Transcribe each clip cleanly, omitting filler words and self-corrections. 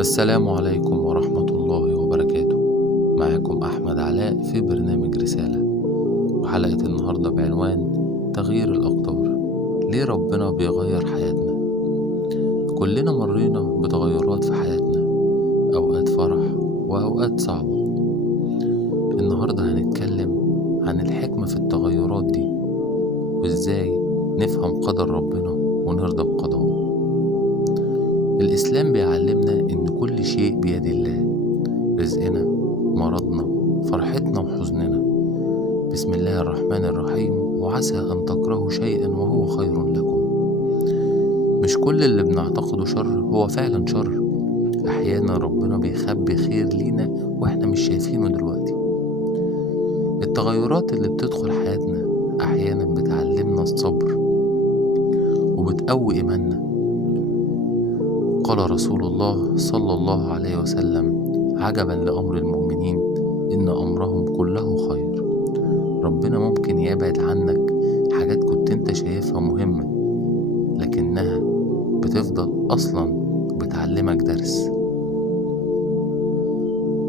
السلام عليكم ورحمة الله وبركاته. معاكم أحمد علاء في برنامج رسالة، وحلقة النهاردة بعنوان تغيير الأقدار. ليه ربنا بيغير حياتنا؟ كلنا مرينا بتغيرات في حياتنا، أوقات فرح وأوقات صعبة. النهاردة هنتكلم عن الحكمة في التغيرات دي، وإزاي نفهم قدر ربنا ونرضى بقضائه. الإسلام بيعلمنا إن كل شيء بيد الله، رزقنا، مرضنا، فرحتنا وحزننا. بسم الله الرحمن الرحيم. وعسى أن تكرهوا شيئا وهو خير لكم. مش كل اللي بنعتقده شر هو فعلا شر. أحيانا ربنا بيخبي خير لينا وإحنا مش شايفينه دلوقتي. التغيرات اللي بتدخل حياتنا أحيانا بتعلمنا الصبر وبتقوي إيماننا. قال رسول الله صلى الله عليه وسلم: عجبا لأمر المؤمنين إن أمرهم كله خير. ربنا ممكن يبعد عنك حاجات كنت انت شايفها مهمة، لكنها بتفضل أصلا بتعلمك درس.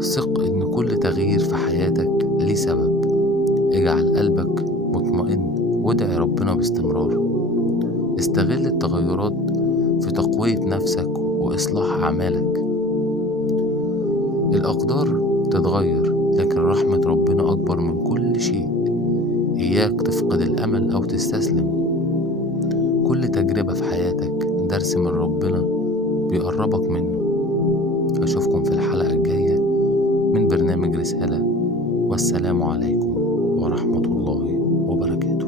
ثق إن كل تغيير في حياتك ليه سبب. اجعل قلبك مطمئن وادعي ربنا باستمرار. استغل التغيرات في تقوية نفسك وإصلاح أعمالك. الأقدار تتغير، لكن رحمة ربنا أكبر من كل شيء. إياك تفقد الأمل أو تستسلم. كل تجربة في حياتك درس من ربنا بيقربك منه. أشوفكم في الحلقة الجاية من برنامج رسالة، والسلام عليكم ورحمة الله وبركاته.